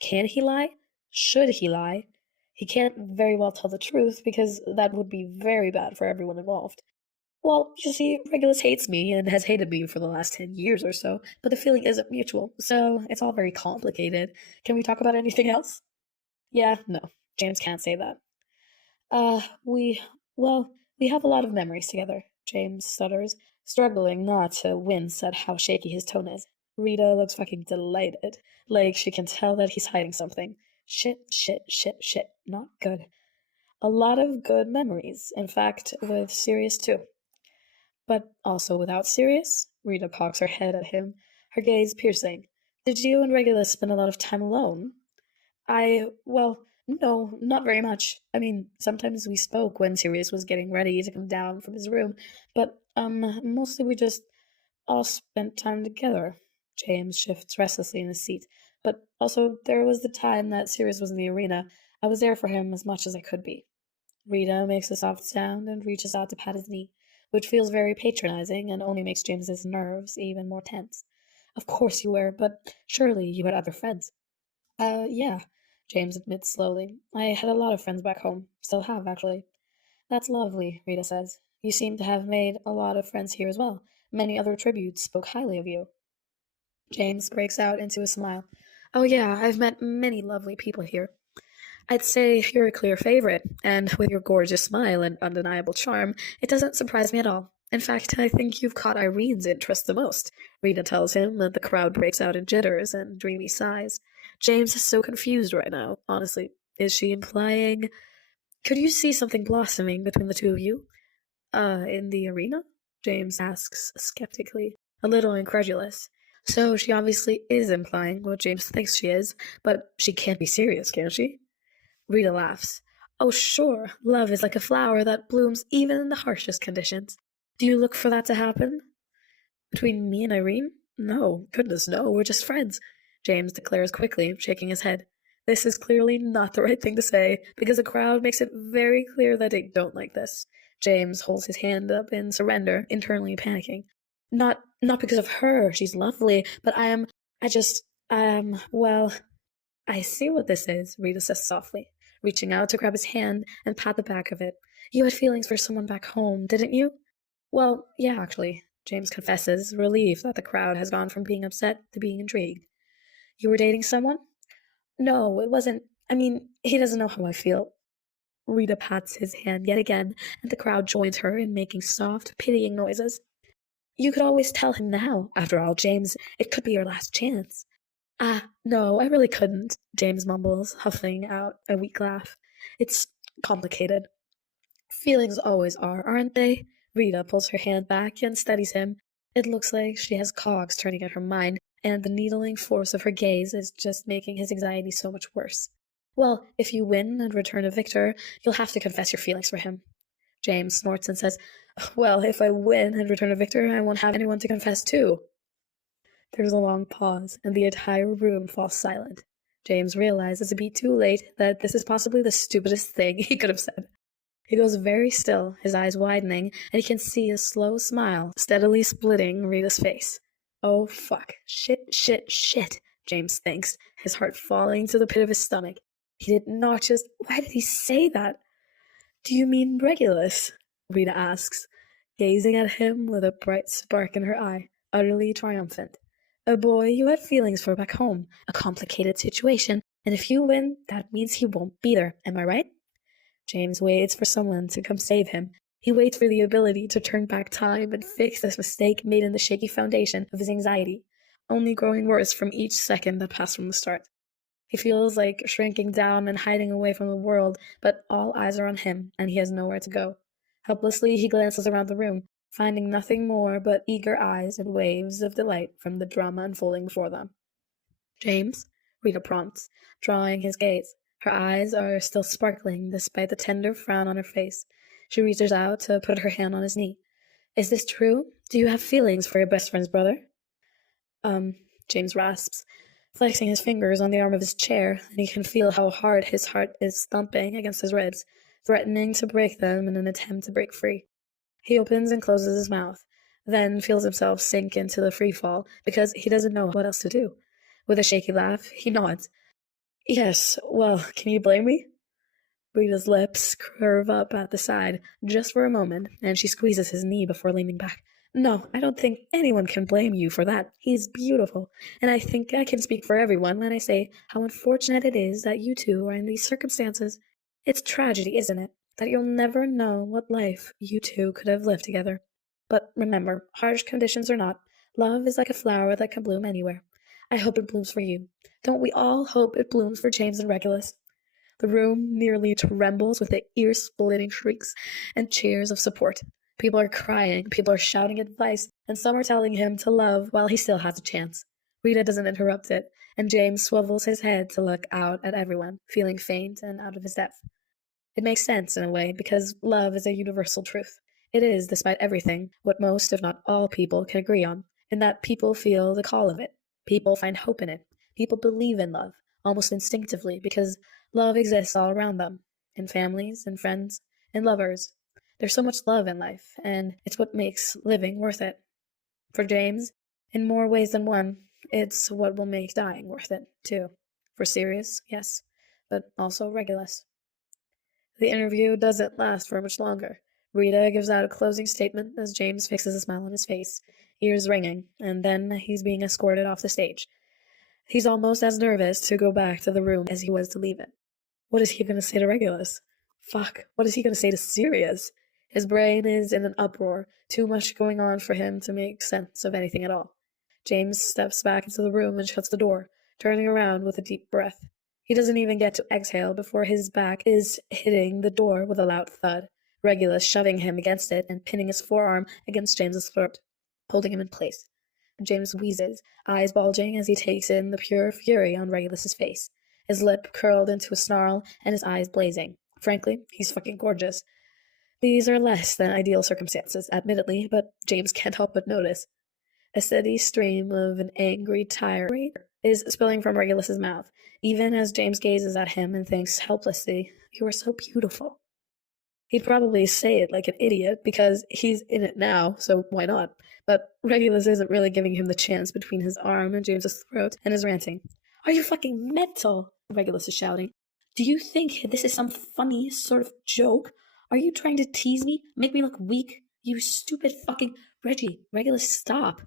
Can he lie? Should he lie? He can't very well tell the truth because that would be very bad for everyone involved. Well, you see, Regulus hates me and has hated me for the last 10 years or so, but the feeling isn't mutual, so it's all very complicated. Can we talk about anything else? Yeah, no, James can't say that. Uh, we, we have a lot of memories together, James stutters, struggling not to wince at how shaky his tone is. Rita looks fucking delighted, like she can tell that he's hiding something. Shit. Not good. A lot of good memories, in fact, with Sirius too. But also without Sirius? Rita cocks her head at him, her gaze piercing. Did you and Regulus spend a lot of time alone? Well, no, not very much. I mean, sometimes we spoke when Sirius was getting ready to come down from his room, but, mostly we just all spent time together. James shifts restlessly in his seat. But also, there was the time that Sirius was in the arena. I was there for him as much as I could be. Rita makes a soft sound and reaches out to pat his knee, which feels very patronizing and only makes James's nerves even more tense. Of course you were, but surely you had other friends. Yeah, James admits slowly. I had a lot of friends back home. Still have, actually. That's lovely, Rita says. You seem to have made a lot of friends here as well. Many other tributes spoke highly of you. James breaks out into a smile. Oh, yeah, I've met many lovely people here. I'd say you're a clear favorite, and with your gorgeous smile and undeniable charm, it doesn't surprise me at all. In fact, I think you've caught Irene's interest the most, Rita tells him, and the crowd breaks out in jitters and dreamy sighs. James is so confused right now, honestly. Is she implying... Could you see something blossoming between the two of you? In the arena? James asks skeptically, a little incredulous. So she obviously is implying what James thinks she is, but she can't be serious, can she? Rita laughs. Oh, sure, love is like a flower that blooms even in the harshest conditions. Do you look for that to happen? Between me and Irene? No, goodness no, we're just friends, James declares quickly, shaking his head. This is clearly not the right thing to say, because the crowd makes it very clear that they don't like this. James holds his hand up in surrender, internally panicking. Not because of her, she's lovely, but well, I see what this is, Rita says softly, reaching out to grab his hand and pat the back of it. You had feelings for someone back home, didn't you? Well, yeah, actually, James confesses, relieved that the crowd has gone from being upset to being intrigued. You were dating someone? No, it wasn't. I mean, he doesn't know how I feel. Rita pats his hand yet again, and the crowd joins her in making soft, pitying noises. You could always tell him now. After all, James, it could be your last chance. Ah, no, I really couldn't, James mumbles, huffing out a weak laugh. It's complicated. Feelings always are, aren't they? Rita pulls her hand back and steadies him. It looks like she has cogs turning in her mind, and the needling force of her gaze is just making his anxiety so much worse. Well, if you win and return a victor, you'll have to confess your feelings for him. James snorts and says, Well, if I win and return a victor, I won't have anyone to confess to. There's a long pause, and the entire room falls silent. James realizes a beat too late that this is possibly the stupidest thing he could have said. He goes very still, his eyes widening, and he can see a slow smile steadily splitting Rita's face. Oh, fuck. Shit, James thinks, his heart falling to the pit of his stomach. He did not just... Why did he say that? Do you mean Regulus? Rita asks, gazing at him with a bright spark in her eye, utterly triumphant. A boy you had feelings for back home, a complicated situation, and if you win, that means he won't be there, am I right? James waits for someone to come save him. He waits for the ability to turn back time and fix this mistake made in the shaky foundation of his anxiety, only growing worse from each second that passed from the start. He feels like shrinking down and hiding away from the world, but all eyes are on him, and he has nowhere to go. Helplessly, he glances around the room, finding nothing more but eager eyes and waves of delight from the drama unfolding before them. James? Rita prompts, drawing his gaze. Her eyes are still sparkling despite the tender frown on her face. She reaches out to put her hand on his knee. Is this true? Do you have feelings for your best friend's brother? James rasps, flexing his fingers on the arm of his chair, and he can feel how hard his heart is thumping against his ribs, threatening to break them in an attempt to break free. He opens and closes his mouth, then feels himself sink into the free fall because he doesn't know what else to do. With a shaky laugh, he nods. Yes, well, can you blame me? Rita's lips curve up at the side, just for a moment, and she squeezes his knee before leaning back. No, I don't think anyone can blame you for that. He's beautiful, and I think I can speak for everyone when I say how unfortunate it is that you two are in these circumstances. It's tragedy, isn't it, that you'll never know what life you two could have lived together. But remember, harsh conditions or not, love is like a flower that can bloom anywhere. I hope it blooms for you. Don't we all hope it blooms for James and Regulus? The room nearly trembles with the ear-splitting shrieks and cheers of support. People are crying, people are shouting advice, and some are telling him to love while he still has a chance. Rita doesn't interrupt it, and James swivels his head to look out at everyone, feeling faint and out of his depth. It makes sense in a way, because love is a universal truth. It is, despite everything, what most, if not all, people can agree on, in that people feel the call of it. People find hope in it. People believe in love, almost instinctively, because love exists all around them, in families, in friends, in lovers. There's so much love in life, and it's what makes living worth it. For James, in more ways than one, it's what will make dying worth it, too. For Sirius, yes, but also Regulus. The interview doesn't last for much longer. Rita gives out a closing statement as James fixes a smile on his face, ears ringing, and then he's being escorted off the stage. He's almost as nervous to go back to the room as he was to leave it. What is he going to say to Regulus? Fuck, what is he going to say to Sirius? His brain is in an uproar, too much going on for him to make sense of anything at all. James steps back into the room and shuts the door, turning around with a deep breath. He doesn't even get to exhale before his back is hitting the door with a loud thud, Regulus shoving him against it and pinning his forearm against James's throat, holding him in place. James wheezes, eyes bulging as he takes in the pure fury on Regulus's face, his lip curled into a snarl and his eyes blazing. Frankly, he's fucking gorgeous. These are less than ideal circumstances, admittedly, but James can't help but notice. A steady stream of an angry tirade is spilling from Regulus's mouth, even as James gazes at him and thinks helplessly, "You are so beautiful." He'd probably say it like an idiot, because he's in it now, so why not? But Regulus isn't really giving him the chance between his arm and James's throat, and is ranting. "Are you fucking mental?" Regulus is shouting. "Do you think this is some funny sort of joke? Are you trying to tease me? Make me look weak? You stupid fucking Regulus, stop."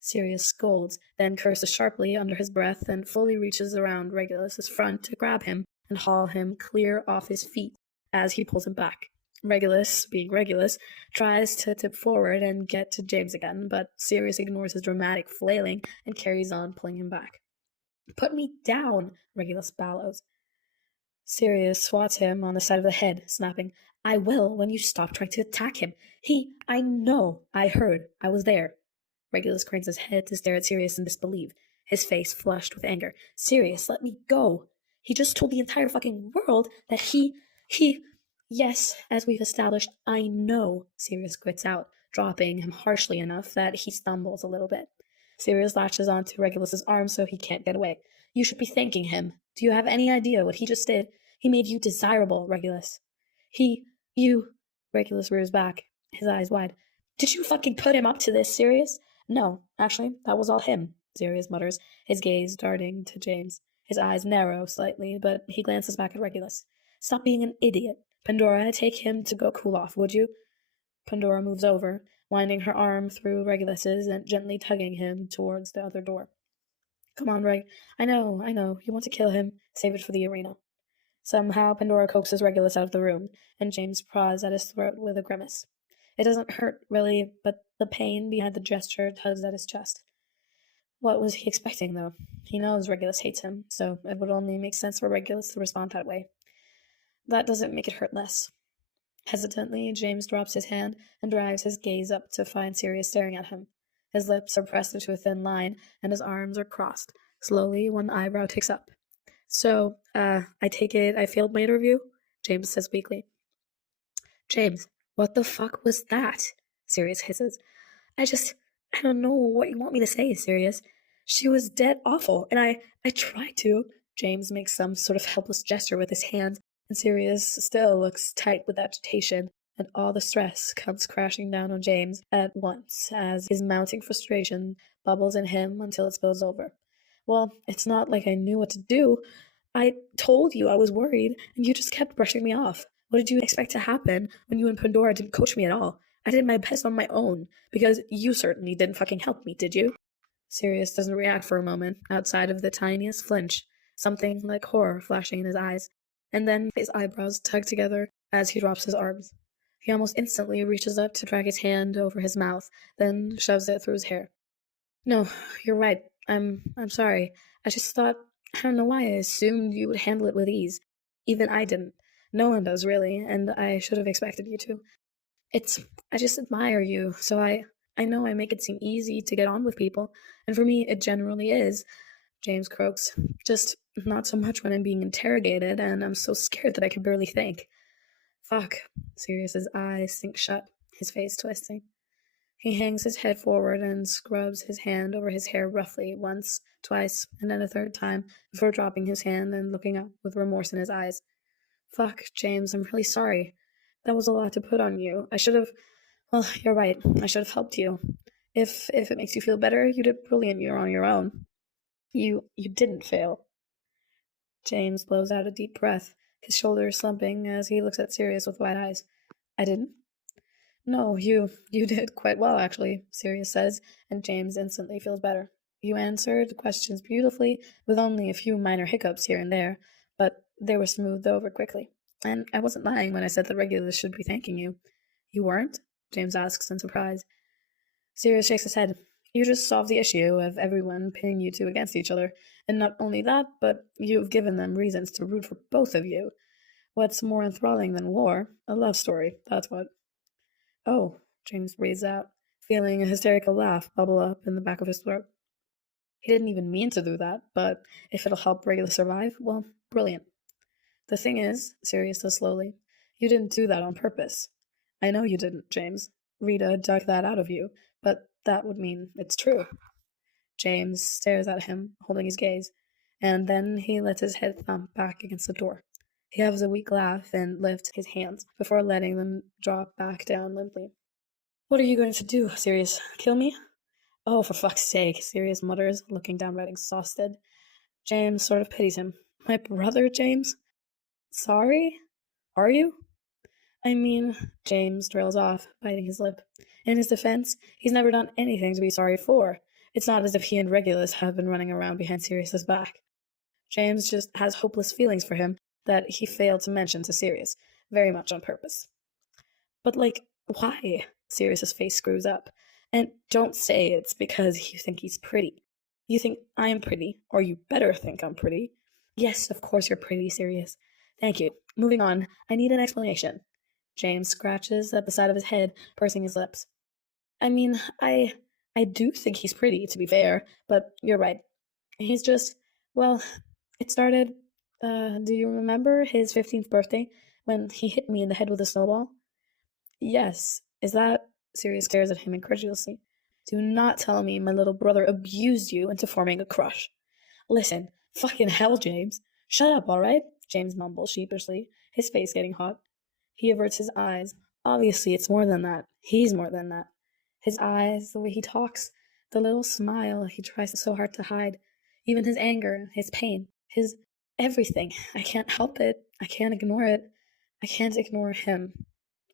Sirius scolds, then curses sharply under his breath and fully reaches around Regulus's front to grab him and haul him clear off his feet as he pulls him back. Regulus, being Regulus, tries to tip forward and get to James again, but Sirius ignores his dramatic flailing and carries on pulling him back. "Put me down," Regulus bellows. Sirius swats him on the side of the head, snapping, "I will when you stop trying to attack him. I know, I heard, I was there." Regulus cranes his head to stare at Sirius in disbelief, his face flushed with anger. "Sirius, let me go. He just told the entire fucking world that he... Yes, as we've established, I know," Sirius quits out, dropping him harshly enough that he stumbles a little bit. Sirius latches onto Regulus's arm so he can't get away. "You should be thanking him. Do you have any idea what he just did? He made you desirable, Regulus." You... Regulus rears back, his eyes wide. "Did you fucking put him up to this, Sirius?" "No, actually, that was all him," Sirius mutters, his gaze darting to James. His eyes narrow slightly, but he glances back at Regulus. "Stop being an idiot. Pandora, take him to go cool off, would you?" Pandora moves over, winding her arm through Regulus's and gently tugging him towards the other door. "Come on, Reg. I know. You want to kill him. Save it for the arena." Somehow Pandora coaxes Regulus out of the room, and James prods at his throat with a grimace. It doesn't hurt, really, but the pain behind the gesture tugs at his chest. What was he expecting, though? He knows Regulus hates him, so it would only make sense for Regulus to respond that way. That doesn't make it hurt less. Hesitantly, James drops his hand and drags his gaze up to find Sirius staring at him. His lips are pressed into a thin line, and his arms are crossed. Slowly, one eyebrow ticks up. "So, I take it I failed my interview?" James says weakly. "James, what the fuck was that?" Sirius hisses. I don't know what you want me to say, Sirius. She was dead awful, and I tried to." James makes some sort of helpless gesture with his hand, and Sirius still looks tight with agitation, and all the stress comes crashing down on James at once as his mounting frustration bubbles in him until it spills over. "Well, it's not like I knew what to do. I told you I was worried, and you just kept brushing me off. What did you expect to happen when you and Pandora didn't coach me at all? I did my best on my own, because you certainly didn't fucking help me, did you?" Sirius doesn't react for a moment, outside of the tiniest flinch, something like horror flashing in his eyes, and then his eyebrows tug together as he drops his arms. He almost instantly reaches up to drag his hand over his mouth, then shoves it through his hair. "No, you're right. I'm sorry. I just thought... I don't know why I assumed you would handle it with ease. Even I didn't. No one does, really, and I should have expected you to. It's, I just admire you, so I know I make it seem easy to get on with people, and for me, it generally is, James croaks. Just not so much when I'm being interrogated, and I'm so scared that I can barely think. Fuck. Sirius's eyes sink shut, his face twisting. He hangs his head forward and scrubs his hand over his hair roughly once, twice, and then a third time before dropping his hand and looking up with remorse in his eyes. Fuck, James, I'm really sorry. That was a lot to put on you. I should have. Well, you're right. I should have helped you. If it makes you feel better, you did brilliant. You're on your own. You didn't fail. James blows out a deep breath, his shoulders slumping as he looks at Sirius with wide eyes. I didn't? No, you did quite well, actually, Sirius says, and James instantly feels better. You answered questions beautifully, with only a few minor hiccups here and there, but they were smoothed over quickly. And I wasn't lying when I said the regulars should be thanking you. You weren't? James asks in surprise. Sirius shakes his head. You just solved the issue of everyone pitting you two against each other, and not only that, but you've given them reasons to root for both of you. What's more enthralling than war? A love story, that's what. Oh, James breathes out, feeling a hysterical laugh bubble up in the back of his throat. He didn't even mean to do that, but if it'll help Regulus survive, well, brilliant. The thing is, Sirius says slowly, you didn't do that on purpose. I know you didn't, James. Rita dug that out of you, but that would mean it's true. James stares at him, holding his gaze, and then he lets his head thump back against the door. He has a weak laugh and lifts his hands before letting them drop back down limply. What are you going to do, Sirius? Kill me? Oh, for fuck's sake, Sirius mutters, looking downright exhausted. James sort of pities him. My brother, James? Sorry? Are you? I mean, James trails off, biting his lip. In his defense, he's never done anything to be sorry for. It's not as if he and Regulus have been running around behind Sirius's back. James just has hopeless feelings for him that he failed to mention to Sirius, very much on purpose. But, like, why? Sirius's face screws up. And don't say it's because you think he's pretty. You think I'm pretty, or you better think I'm pretty. Yes, of course you're pretty, Sirius. Thank you. Moving on. I need an explanation. James scratches at the side of his head, pursing his lips. I mean, I do think he's pretty, to be fair, but you're right. He's just, well, it started, do you remember his 15th birthday, when he hit me in the head with a snowball? Yes. Is that? Sirius stares at him incredulously. Do not tell me my little brother abused you into forming a crush. Listen, fucking hell, James. Shut up, all right? James mumbles sheepishly, his face getting hot. He averts his eyes. Obviously, it's more than that. He's more than that. His eyes, the way he talks, the little smile he tries so hard to hide, even his anger, his pain, his everything. I can't help it. I can't ignore it. I can't ignore him.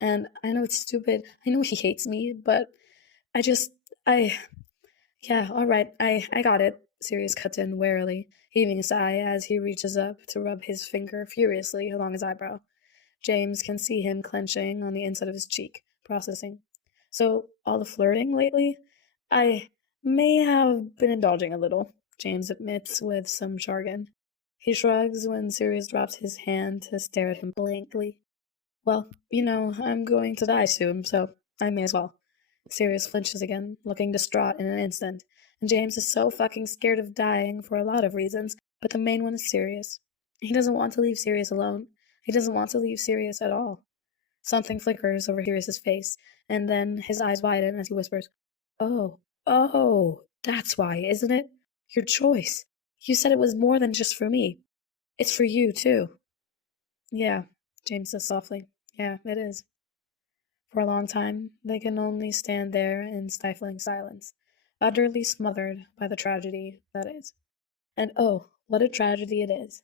And I know it's stupid. I know he hates me, but I just, I, yeah, all right, I got it. Sirius cuts in warily, heaving a sigh as he reaches up to rub his finger furiously along his eyebrow. James can see him clenching on the inside of his cheek, processing. So, all the flirting lately? I may have been indulging a little, James admits with some jargon. He shrugs when Sirius drops his hand to stare at him blankly. Well, I'm going to die soon, so I may as well. Sirius flinches again, looking distraught in an instant, and James is so fucking scared of dying for a lot of reasons, but the main one is Sirius. He doesn't want to leave Sirius alone. He doesn't want to leave Sirius at all. Something flickers over Sirius's face, and then his eyes widen as he whispers, Oh, that's why, isn't it? Your choice. You said it was more than just for me. It's for you, too. Yeah, James says softly. Yeah, it is. For a long time, they can only stand there in stifling silence, utterly smothered by the tragedy that is. And oh, what a tragedy it is.